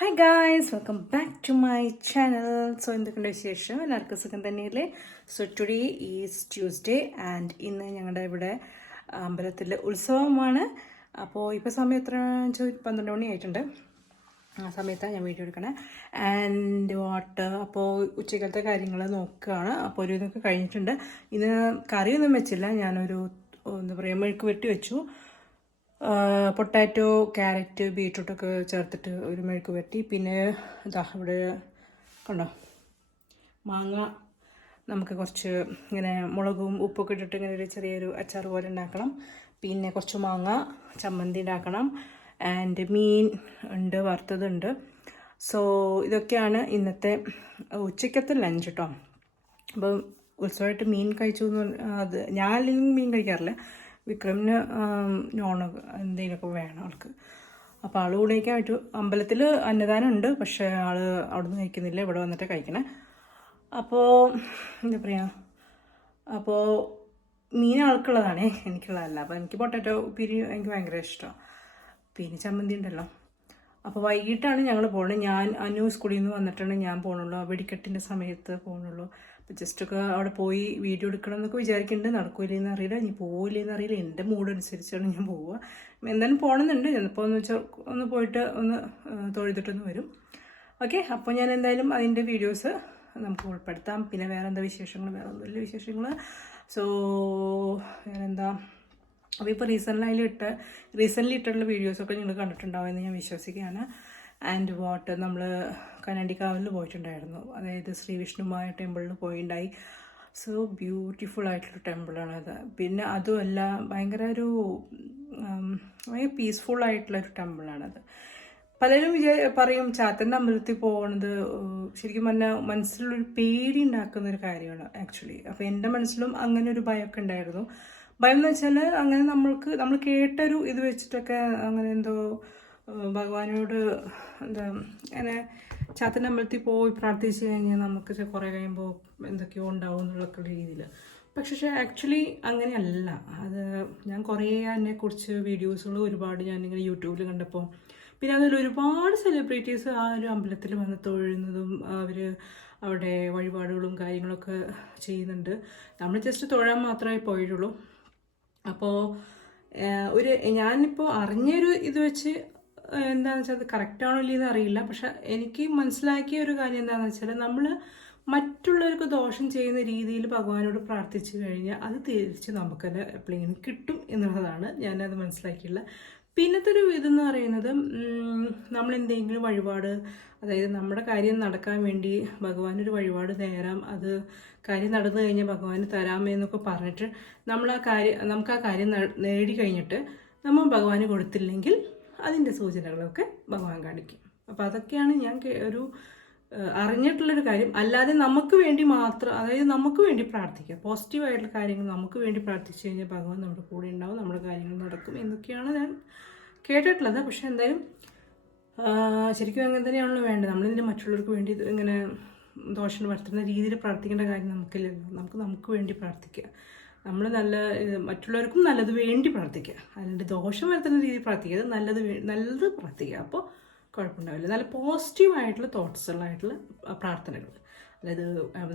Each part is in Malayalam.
Hi guys, welcome back to my channel. So എന്തൊക്കെയുണ്ട് വിശേഷം? എല്ലാവർക്കും സുഖം തന്നെയല്ലേ? So today is Tuesday and ഇന്ന് ഞങ്ങളുടെ ഇവിടെ അമ്പലത്തിൽ ഉത്സവമാണ്. അപ്പോൾ ഇപ്പോൾ സമയം എത്ര 12 മണി ആയിട്ടുണ്ട്. ആ സമയത്താണ് ഞാൻ വീഡിയോ എടുക്കണേ. ആൻഡ് അപ്പോൾ ഉച്ചക്കലത്തെ കാര്യങ്ങൾ നോക്കുകയാണ്. അപ്പോൾ ഒരു ഇതൊക്കെ കഴിഞ്ഞിട്ടുണ്ട്. ഇന്ന് കറിയൊന്നും വെച്ചില്ല, ഞാനൊരു എന്താ പറയുക മെഴുക്ക് വെട്ടി വെച്ചു. പൊട്ടാറ്റോ, ക്യാരറ്റ്, ബീട്രൂട്ടൊക്കെ ചേർത്തിട്ട് ഒരു മെഴുക്ക് വരട്ടി. പിന്നെ ഇതാ ഇവിടെ കണ്ടോ മാങ്ങ, നമുക്ക് കുറച്ച് ഇങ്ങനെ മുളകും ഉപ്പൊക്കെ ഇട്ടിട്ട് ഇങ്ങനെ ഒരു ചെറിയൊരു അച്ചാർ പോലെ ഉണ്ടാക്കണം. പിന്നെ കുറച്ച് മാങ്ങ ചമ്മന്തി ഉണ്ടാക്കണം. ആൻഡ് മീൻ ഉണ്ട്, വറുത്തതുണ്ട്. സോ ഇതൊക്കെയാണ് ഇന്നത്തെ ഉച്ചക്കത്തെ ലഞ്ച് കേട്ടോ. അപ്പം ഉത്സവമായിട്ട് മീൻ കഴിച്ചു എന്ന് അത് ഞാൻ മീൻ കഴിക്കാറില്ല. വിക്രമിന് നോൺ എന്തെങ്കിലുമൊക്കെ വേണം ആൾക്ക്. അപ്പോൾ ആൾ കൂടെയൊക്കെ ആയിട്ട് അമ്പലത്തിൽ അന്നദാനം ഉണ്ട്, പക്ഷേ ആൾ അവിടെ നിന്ന് കഴിക്കുന്നില്ല, ഇവിടെ വന്നിട്ട് കഴിക്കണേ. അപ്പോൾ എന്താ പറയുക, അപ്പോൾ മീൻ ആൾക്കുള്ളതാണേ, എനിക്കുള്ളതല്ല. അപ്പോൾ എനിക്ക് പൊട്ടാറ്റോ ഉപ്പേരി എനിക്ക് ഭയങ്കര ഇഷ്ടമാണ്. പിന്നെ ചമ്മന്തി ഉണ്ടല്ലോ. അപ്പോൾ വൈകിട്ടാണ് ഞങ്ങൾ പോകുന്നത്. ഞാൻ അനു സ്കൂളിൽ നിന്ന് വന്നിട്ടാണ് ഞാൻ പോകുന്നുള്ളൂ. വെടിക്കെട്ടിൻ്റെ സമയത്ത് പോകുന്നുള്ളൂ. അപ്പോൾ ജസ്റ്റൊക്കെ അവിടെ പോയി വീഡിയോ എടുക്കണം എന്നൊക്കെ വിചാരിക്കുന്നുണ്ട്. നടക്കില്ലെന്ന് അറിയില്ല, ഇനി പോവില്ലെന്ന് അറിയില്ല. എൻ്റെ മൂഡ് അനുസരിച്ചാണ് ഞാൻ പോവുക. എന്തായാലും പോകണമെന്നുണ്ട്. ചിലപ്പോൾ ഒന്ന് പോയിട്ട് ഒന്ന് തൊഴുതിട്ടൊന്ന് വരും. ഓക്കെ, അപ്പോൾ ഞാൻ എന്തായാലും അതിൻ്റെ വീഡിയോസ് നമുക്ക് ഉൾപ്പെടുത്താം. പിന്നെ വേറെ എന്താ വിശേഷങ്ങൾ? വേറെ ഒന്നുമില്ല വിശേഷങ്ങൾ. സോ വേറെന്താ, അപ്പോൾ ഇപ്പോൾ റീസെൻ്റ്ലി ഇട്ടിട്ടുള്ള വീഡിയോസൊക്കെ നിങ്ങൾ കണ്ടിട്ടുണ്ടാവുമെന്ന് ഞാൻ വിശ്വസിക്കുകയാണ്. ആൻഡ് നമ്മൾ കനണ്ടിക്കാവിൽ പോയിട്ടുണ്ടായിരുന്നു. അതായത് ശ്രീ വിഷ്ണുമായ ടെമ്പിളിൽ പോയിട്ടുണ്ടായി. സോ ബ്യൂട്ടിഫുൾ ആയിട്ടുള്ള ടെമ്പിളാണത്. പിന്നെ അതുമല്ല ഭയങ്കര പീസ്ഫുൾ ആയിട്ടുള്ളൊരു ടെമ്പിളാണത്. പലരും പറയും ചാത്തൻ്റെ അമ്പലത്തിൽ പോകുന്നത് ശരിക്കും പറഞ്ഞാൽ മനസ്സിലൊരു പേടി ഉണ്ടാക്കുന്നൊരു കാര്യമാണ് ആക്ച്വലി. അപ്പോൾ എൻ്റെ മനസ്സിലും അങ്ങനെ ഒരു ഭയമൊക്കെ ഉണ്ടായിരുന്നു. ഭയം എന്ന് വെച്ചാൽ അങ്ങനെ നമ്മൾ കേട്ടൊരു ഇത് വെച്ചിട്ടൊക്കെ അങ്ങനെ എന്തോ ഭഗവാനോട് എന്താ അങ്ങനെ ചാത്തൻ്റെ അമ്പലത്തിൽ പോയി പ്രാർത്ഥിച്ച് കഴിഞ്ഞാൽ നമുക്ക് കുറേ കഴിയുമ്പോൾ എന്തൊക്കെയോ ഉണ്ടാവും എന്നുള്ള രീതിയിൽ. പക്ഷേ ആക്ച്വലി അങ്ങനെയല്ല. അത് ഞാൻ കുറേ അതിനെക്കുറിച്ച് വീഡിയോസുകൾ ഒരുപാട് ഞാനിങ്ങനെ യൂട്യൂബിൽ കണ്ടപ്പോൾ, പിന്നെ അതിൽ ഒരുപാട് സെലിബ്രിറ്റീസ് ആ ഒരു അമ്പലത്തിൽ വന്ന് തൊഴുന്നതും അവർ അവിടെ വഴിപാടുകളും കാര്യങ്ങളൊക്കെ ചെയ്യുന്നുണ്ട്. നമ്മൾ ജസ്റ്റ് തൊഴാൻ മാത്രമേ പോയിട്ടുള്ളൂ. അപ്പോൾ ഞാനിപ്പോൾ അറിഞ്ഞൊരു ഇത് വെച്ച് എന്താണെന്ന് വെച്ചാൽ അത് കറക്റ്റാണോ ഇല്ലെന്ന് അറിയില്ല. പക്ഷെ എനിക്ക് മനസ്സിലാക്കിയ ഒരു കാര്യം എന്താണെന്ന് വെച്ചാൽ നമ്മൾ മറ്റുള്ളവർക്ക് ദോഷം ചെയ്യുന്ന രീതിയിൽ ഭഗവാനോട് പ്രാർത്ഥിച്ചു കഴിഞ്ഞാൽ അത് തിരിച്ച് നമുക്കത് എപ്പോഴെങ്കിലും കിട്ടും എന്നുള്ളതാണ് ഞാനത് മനസ്സിലാക്കിയുള്ള. പിന്നത്തെ ഒരു ഇതെന്ന് പറയുന്നത്, നമ്മൾ എന്തെങ്കിലും വഴിപാട്, അതായത് നമ്മുടെ കാര്യം നടക്കാൻ വേണ്ടി ഭഗവാനൊരു വഴിപാട് നേരാം, അത് കാര്യം നടന്നു കഴിഞ്ഞാൽ ഭഗവാന് തരാമെന്നൊക്കെ പറഞ്ഞിട്ട് നമുക്ക് ആ കാര്യം നേടിക്കഴിഞ്ഞിട്ട് നമ്മൾ ഭഗവാന് കൊടുത്തില്ലെങ്കിൽ അതിൻ്റെ സൂചനകളൊക്കെ ഭഗവാൻ കാണിക്കും. അപ്പോൾ അതൊക്കെയാണ് ഞാൻ അറിഞ്ഞിട്ടുള്ളൊരു കാര്യം. അല്ലാതെ നമുക്ക് വേണ്ടി മാത്രം, അതായത് നമുക്ക് വേണ്ടി പ്രാർത്ഥിക്കുക, പോസിറ്റീവായിട്ടുള്ള കാര്യങ്ങൾ നമുക്ക് വേണ്ടി പ്രാർത്ഥിച്ചു കഴിഞ്ഞാൽ ഭഗവാൻ നമ്മുടെ കൂടെ ഉണ്ടാവും, നമ്മുടെ കാര്യങ്ങൾ നടക്കും എന്നൊക്കെയാണ് ഞാൻ കേട്ടിട്ടുള്ളത്. പക്ഷെ എന്തായാലും ശരിക്കും അങ്ങനെ തന്നെയാണല്ലോ വേണ്ടത്. നമ്മളിതിന് മറ്റുള്ളവർക്ക് വേണ്ടി ഇങ്ങനെ ദോഷം വരുത്തുന്ന രീതിയിൽ പ്രാർത്ഥിക്കേണ്ട കാര്യം നമുക്കില്ലല്ലോ. നമുക്ക് വേണ്ടി പ്രാർത്ഥിക്കുക, നമ്മൾ മറ്റുള്ളവർക്കും നല്ലത് വേണ്ടി പ്രാർത്ഥിക്കുക, അല്ലാണ്ട് ദോഷം വരുത്തുന്ന രീതിയിൽ പ്രാർത്ഥിക്കുക, നല്ലത് പ്രാർത്ഥിക്കുക. അപ്പോൾ കുഴപ്പമുണ്ടാവില്ല. നല്ല പോസിറ്റീവായിട്ടുള്ള തോട്ട്സുകളായിട്ടുള്ള പ്രാർത്ഥനകൾ, അതായത്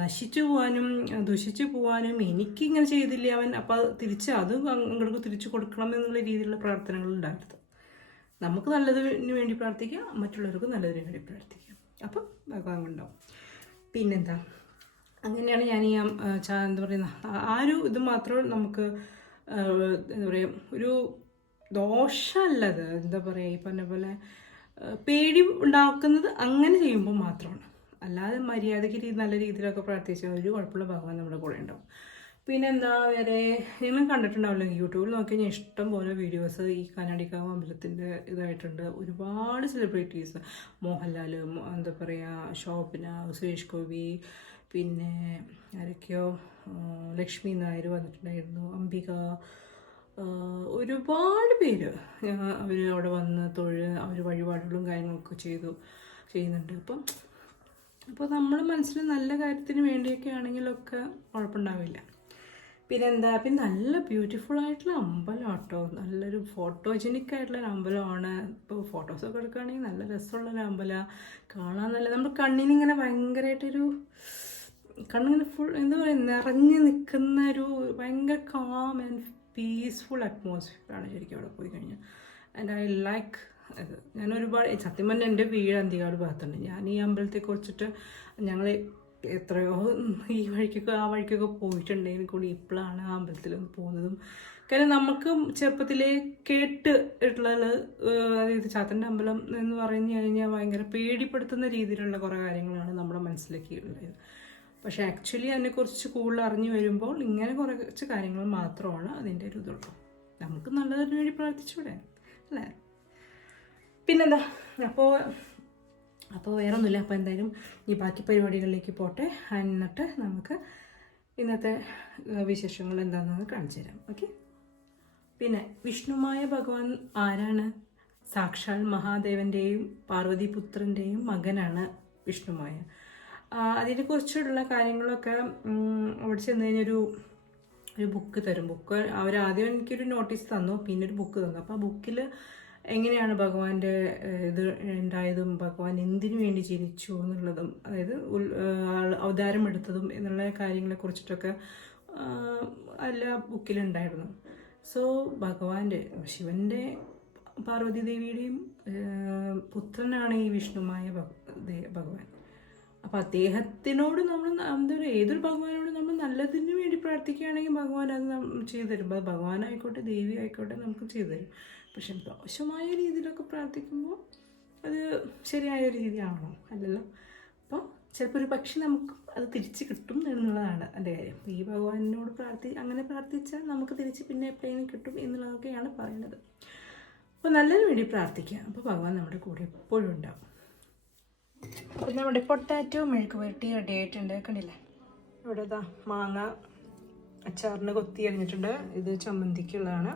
നശിച്ചു പോകാനും ദുഷിച്ചു പോകാനും എനിക്കിങ്ങനെ ചെയ്തില്ല അവൻ അപ്പോൾ അങ്ങോട്ട് തിരിച്ചു കൊടുക്കണം എന്നുള്ള രീതിയിലുള്ള പ്രാർത്ഥനകൾ ഉണ്ടാകരുത്. നമുക്ക് നല്ലതിന് വേണ്ടി പ്രാർത്ഥിക്കുക, മറ്റുള്ളവർക്ക് നല്ലതിന് വേണ്ടി പ്രാർത്ഥിക്കുക. അപ്പം ഭഗവാൻ ഉണ്ടാവും. പിന്നെന്താ, അങ്ങനെയാണ് ഞാൻ എന്താ പറയുന്ന ആ ഒരു ഇത് മാത്രമേ നമുക്ക് എന്താ പറയുക, ഒരു ദോഷമല്ലത്, എന്താ പറയുക, ഈ പറഞ്ഞ പോലെ പേടി ഉണ്ടാക്കുന്നത് അങ്ങനെ ചെയ്യുമ്പോൾ മാത്രമാണ്. അല്ലാതെ മര്യാദയ്ക്ക് നല്ല രീതിയിലൊക്കെ പ്രാർത്ഥിച്ചാൽ ഒരു കുഴപ്പമുള്ള ഭഗവാൻ നമ്മുടെ കൂടെ ഉണ്ടാവും. പിന്നെന്താ വേറെ, നിങ്ങൾ കണ്ടിട്ടുണ്ടാവില്ല, യൂട്യൂബിൽ നോക്കി കഴിഞ്ഞാൽ ഇഷ്ടം പോലെ വീഡിയോസ് ഈ കനടിക്കാവ് അമ്പലത്തിൻ്റെ ഇതായിട്ടുണ്ട്. ഒരുപാട് സെലിബ്രിറ്റീസ്, മോഹൻലാൽ, എന്താ പറയുക, ശോഭന, സുരേഷ് ഗോപി, പിന്നെ ആരൊക്കെയോ, ലക്ഷ്മി നായർ വന്നിട്ടുണ്ടായിരുന്നു, അംബിക, ഒരുപാട് പേര് അവർ അവിടെ വന്ന് അവർ വഴിപാടുകളും കാര്യങ്ങളൊക്കെ ചെയ്യുന്നുണ്ട്. അപ്പോൾ നമ്മൾ മനസ്സിൽ നല്ല കാര്യത്തിന് വേണ്ടിയൊക്കെ ആണെങ്കിലൊക്കെ കുഴപ്പമുണ്ടാവില്ല. പിന്നെന്താ, പിന്നെ നല്ല ബ്യൂട്ടിഫുൾ ആയിട്ടുള്ള അമ്പലം കേട്ടോ, നല്ലൊരു ഫോട്ടോജനിക് ആയിട്ടുള്ളൊരു അമ്പലമാണ്. ഇപ്പോൾ ഫോട്ടോസൊക്കെ എടുക്കുകയാണെങ്കിൽ നല്ല രസമുള്ളൊരു അമ്പലമാണ് കാണാൻ. നല്ല നമ്മുടെ കണ്ണിനിങ്ങനെ ഭയങ്കരമായിട്ടൊരു കണ്ണിങ്ങനെ ഫുൾ എന്താ പറയുക, നിറഞ്ഞു നിൽക്കുന്ന ഒരു ഭയങ്കര കാം ആൻഡ് പീസ്ഫുൾ അറ്റ്മോസ്ഫിയറാണ് ശരിക്കും അവിടെ പോയി കഴിഞ്ഞാൽ. ആൻഡ് ഐ ലൈക്ക് അത്. ഞാൻ ഒരുപാട് സത്യം പറഞ്ഞാൽ എൻ്റെ വീട് അന്തികാട് ഭാഗത്തുണ്ട്. ഞാൻ ഈ അമ്പലത്തെ കുറിച്ചിട്ട് ഞങ്ങൾ എത്രയോ ഈ വഴിക്കൊക്കെ ആ വഴിക്കൊക്കെ പോയിട്ടുണ്ടെങ്കിൽ കൂടി ഇപ്പോഴാണ് ആ അമ്പലത്തിലൊന്ന് പോകുന്നതും. കാരണം നമുക്ക് ചെറുപ്പത്തിലേ കേട്ടിട്ടുള്ള, അതായത് ചാത്തൻ്റെ അമ്പലം എന്ന് പറഞ്ഞു കഴിഞ്ഞാൽ ഭയങ്കര പേടിപ്പെടുത്തുന്ന രീതിയിലുള്ള കുറേ കാര്യങ്ങളാണ് നമ്മുടെ മനസ്സിലേക്ക് ഉള്ളത്. പക്ഷേ ആക്ച്വലി അതിനെക്കുറിച്ച് കൂടുതൽ അറിഞ്ഞു വരുമ്പോൾ ഇങ്ങനെ കുറച്ച് കാര്യങ്ങൾ മാത്രമാണ് അതിൻ്റെ ഒരു ഇതുള്ളൂ. നമുക്ക് നല്ലതിന് വേണ്ടി പ്രാർത്ഥിച്ചൂടെ അല്ലേ? പിന്നെന്താ, അപ്പോൾ വേറെ ഒന്നുമില്ല. അപ്പോൾ എന്തായാലും ഈ ബാക്കി പരിപാടികളിലേക്ക് പോട്ടെ, എന്നിട്ട് നമുക്ക് ഇന്നത്തെ വിശേഷങ്ങൾ എന്താണെന്ന് കാണിച്ചു തരാം. ഓക്കെ. പിന്നെ വിഷ്ണുമായ ഭഗവാൻ ആരാണ്? സാക്ഷാൽ മഹാദേവൻ്റെയും പാർവതിപുത്രൻ്റെയും മകനാണ് വിഷ്ണുമായ. അതിനെക്കുറിച്ചുള്ള കാര്യങ്ങളൊക്കെ അവിടെ ചെന്ന് കഴിഞ്ഞൊരു ബുക്ക് തരും. ബുക്ക് അവരാദ്യം എനിക്കൊരു നോട്ടീസ് തന്നു, പിന്നെ ഒരു ബുക്ക് തന്നു. അപ്പോൾ ആ ബുക്കിൽ എങ്ങനെയാണ് ഭഗവാന്റെ ഇത് ഉണ്ടായതും ഭഗവാൻ എന്തിനു വേണ്ടി ജനിച്ചു എന്നുള്ളതും, അതായത് അവതാരം എടുത്തതും എന്നുള്ള കാര്യങ്ങളെ കുറിച്ചിട്ടൊക്കെ എല്ലാ ബുക്കിലുണ്ടായിരുന്നു. സോ ഭഗവാന്റെ, ശിവൻ്റെ പാർവതി ദേവിയുടെയും പുത്രനാണ് ഈ വിഷ്ണുമായ ഭഗവാൻ. അപ്പം അദ്ദേഹത്തിനോട് നമ്മൾ എന്താ പറയുക, ഏതൊരു ഭഗവാനോട് നമ്മൾ നല്ലതിന് വേണ്ടി പ്രാർത്ഥിക്കുകയാണെങ്കിൽ ഭഗവാൻ അത് ചെയ്തു തരും. ഭഗവാനായിക്കോട്ടെ ദേവി ആയിക്കോട്ടെ നമുക്ക് ചെയ്തു തരും. പക്ഷെ ദോഷമായ രീതിയിലൊക്കെ പ്രാർത്ഥിക്കുമ്പോൾ അത് ശരിയായൊരു രീതിയാണോ? അല്ലല്ലോ. അപ്പോൾ ചിലപ്പോൾ ഒരു പക്ഷെ നമുക്ക് അത് തിരിച്ച് കിട്ടും എന്നുള്ളതാണ് എൻ്റെ കാര്യം. ഈ ഭഗവാനോട് അങ്ങനെ പ്രാർത്ഥിച്ചാൽ നമുക്ക് തിരിച്ച് പിന്നെ എപ്പോഴെങ്കിലും കിട്ടും എന്നുള്ളതൊക്കെയാണ് പറയുന്നത്. അപ്പോൾ നല്ലതിന് വേണ്ടി പ്രാർത്ഥിക്കുക. അപ്പോൾ ഭഗവാൻ നമ്മുടെ കൂടെ എപ്പോഴും ഉണ്ടാവും. അപ്പം നമ്മുടെ പൊട്ടാറ്റോ മെഴുക്ക് പുരട്ടി റെഡി ആയിട്ടുണ്ട്. കണ്ടില്ലേ, ഇവിടെ ഇതാ മാങ്ങ അച്ചാറിന് കൊത്തി അരിഞ്ഞിട്ടുണ്ട്. ഇത് ചമ്മന്തിക്കുള്ളതാണ്.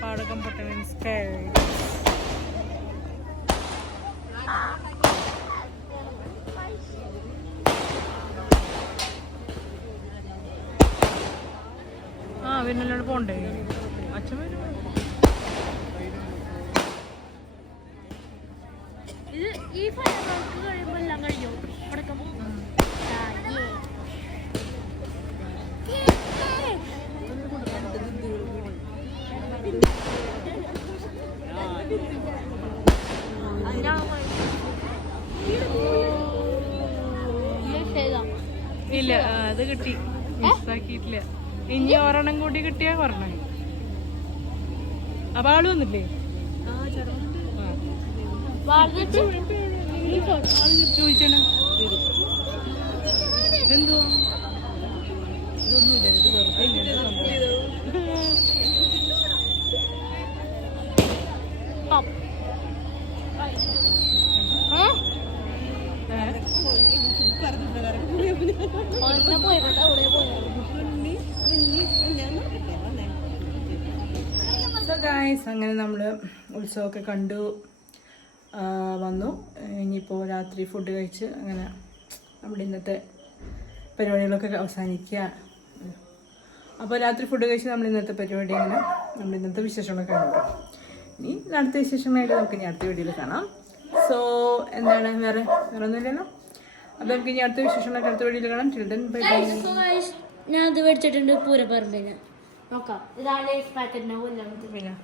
പാടകം പൊട്ടൻ സ്കൈ. ആ പിന്നല്ലോട് പോണ്ടേ അച്ഛൻ വരും. ഈ കഴിയുമ്പോൾ എല്ലാം കഴിഞ്ഞു. ഇല്ല അത് കിട്ടി, മിസ്സാക്കിയിട്ടില്ല. ഇനി ഒരെണ്ണം കൂടി കിട്ടിയാ പറഞ്ഞ. അപ്പൊ ആള് വന്നില്ലേ? ചോദിച്ചാണ് ഇതെന്തോ ഇതൊന്നുമില്ല, ഇത് വെറുതെ ഇങ്ങനെ ഗായ്സ്. അങ്ങനെ നമ്മൾ ഉത്സവമൊക്കെ കണ്ടു വന്നു. ഇനിയിപ്പോൾ രാത്രി ഫുഡ് കഴിച്ച് അങ്ങനെ നമ്മുടെ ഇന്നത്തെ പരിപാടികളൊക്കെ അവസാനിക്കുക. അപ്പോൾ രാത്രി ഫുഡ് കഴിച്ച് നമ്മൾ ഇന്നത്തെ പരിപാടി അങ്ങനെ നമ്മൾ ഇന്നത്തെ വിശേഷങ്ങളൊക്കെ കണ്ടു. ഇനി അടുത്ത വിശേഷമായിട്ട് നമുക്ക് ഇനി അടുത്ത വീഡിയോയിൽ കാണാം. സോ എന്താണ് വേറെ ഒന്നുമില്ലല്ലോ. അപ്പോൾ നമുക്ക് ഇനി അടുത്ത വിശേഷങ്ങളൊക്കെ അടുത്ത വീഡിയോയിൽ കാണാം. Children bye bye. ഞാൻ അത് മേടിച്ചിട്ടുണ്ട് പൂരപ്പറമ്പിന്. നോക്കാം, ഇതാണ് പാക്കറ്റിനാവും. പിന്നെ